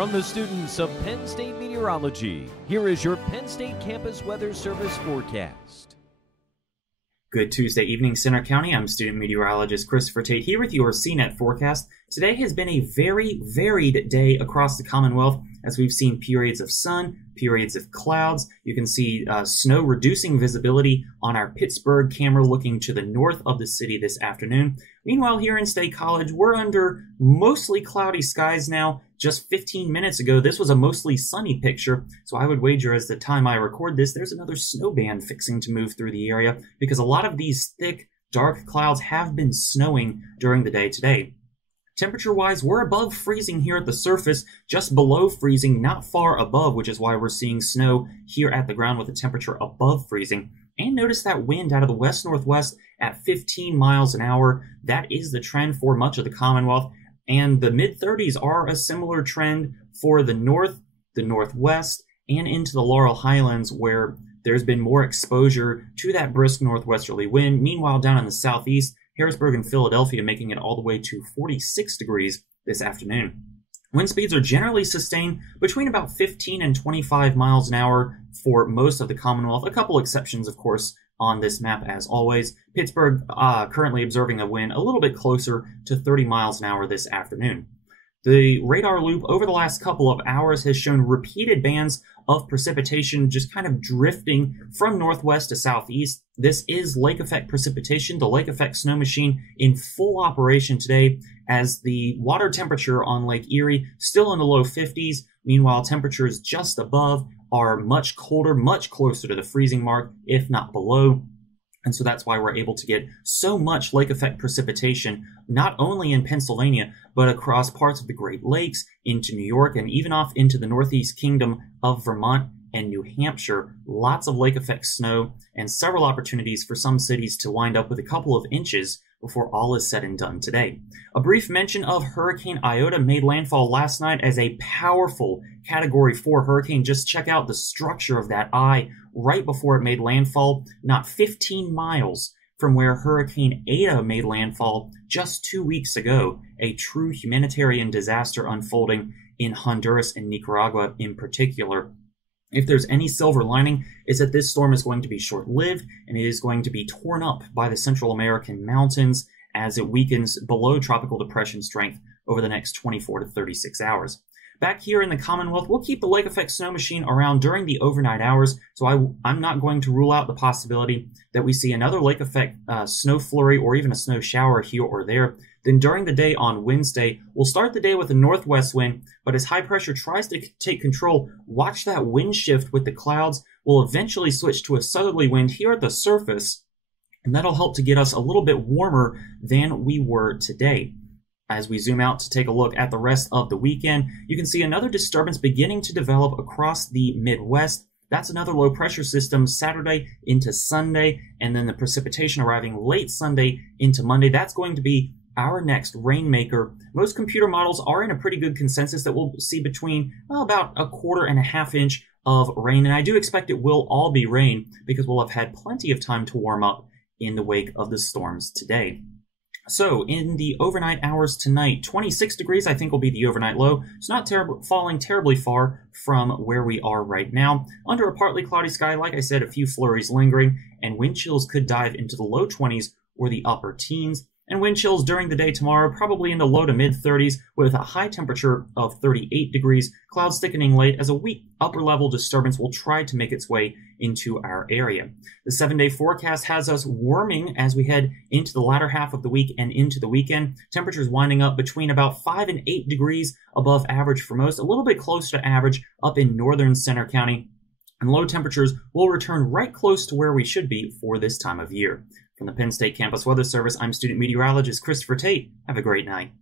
From the students of Penn State Meteorology, here is your Penn State Campus Weather Service forecast. Good Tuesday evening, Center County. I'm student meteorologist Christopher Tate here with your CNET forecast. Today has been a very varied day across the Commonwealth as we've seen periods of sun, periods of clouds. You can see snow reducing visibility on our Pittsburgh camera looking to the north of the city this afternoon. Meanwhile, here in State College, we're under mostly cloudy skies now. Just 15 minutes ago, this was a mostly sunny picture, so I would wager as the time I record this, there's another snow band fixing to move through the area because a lot of these thick, dark clouds have been snowing during the day today. Temperature-wise, we're above freezing here at the surface, just below freezing, not far above, which is why we're seeing snow here at the ground with a temperature above freezing. And notice that wind out of the west-northwest at 15 miles an hour. That is the trend for much of the Commonwealth. And the mid-30s are a similar trend for the north, the northwest, and into the Laurel Highlands, where there's been more exposure to that brisk northwesterly wind. Meanwhile, down in the southeast, Harrisburg and Philadelphia making it all the way to 46 degrees this afternoon. Wind speeds are generally sustained between about 15 and 25 miles an hour for most of the Commonwealth. A couple exceptions, of course, on this map as always. Pittsburgh currently observing a wind a little bit closer to 30 miles an hour this afternoon. The radar loop over the last couple of hours has shown repeated bands of precipitation just kind of drifting from northwest to southeast. This is lake effect precipitation, the lake effect snow machine in full operation today as the water temperature on Lake Erie still in the low 50s. Meanwhile, temperatures just above are much colder, much closer to the freezing mark, if not below. And so that's why we're able to get so much lake effect precipitation, not only in Pennsylvania, but across parts of the Great Lakes, into New York, and even off into the Northeast Kingdom of Vermont and New Hampshire. Lots of lake effect snow and several opportunities for some cities to wind up with a couple of inches before all is said and done today. A brief mention of Hurricane Iota made landfall last night as a powerful Category 4 hurricane. Just check out the structure of that eye right before it made landfall, not 15 miles from where Hurricane Eta made landfall just 2 weeks ago. A true humanitarian disaster unfolding in Honduras and Nicaragua in particular. If there's any silver lining, it's that this storm is going to be short-lived and it is going to be torn up by the Central American mountains as it weakens below tropical depression strength over the next 24 to 36 hours. Back here in the Commonwealth, we'll keep the lake effect snow machine around during the overnight hours, so I'm not going to rule out the possibility that we see another lake effect snow flurry or even a snow shower here or there. Then during the day on Wednesday, we'll start the day with a northwest wind, but as high pressure tries to take control, watch that wind shift with the clouds. We'll eventually switch to a southerly wind here at the surface, and that'll help to get us a little bit warmer than we were today. As we zoom out to take a look at the rest of the weekend, you can see another disturbance beginning to develop across the Midwest. That's another low pressure system Saturday into Sunday, and then the precipitation arriving late Sunday into Monday. That's going to be our next rainmaker. Most computer models are in a pretty good consensus that we'll see between about a quarter and a half inch of rain, and I do expect it will all be rain because we'll have had plenty of time to warm up in the wake of the storms today. So in the overnight hours tonight, 26 degrees I think will be the overnight low. It's not falling terribly far from where we are right now. Under a partly cloudy sky, like I said, a few flurries lingering, and wind chills could dive into the low 20s or the upper teens. And wind chills during the day tomorrow, probably in the low to mid-30s with a high temperature of 38 degrees, clouds thickening late as a weak upper-level disturbance will try to make its way into our area. The 7-day forecast has us warming as we head into the latter half of the week and into the weekend. Temperatures winding up between about 5 and 8 degrees above average for most, a little bit closer to average up in northern Center County. And low temperatures will return right close to where we should be for this time of year. From the Penn State Campus Weather Service, I'm student meteorologist Christopher Tate. Have a great night.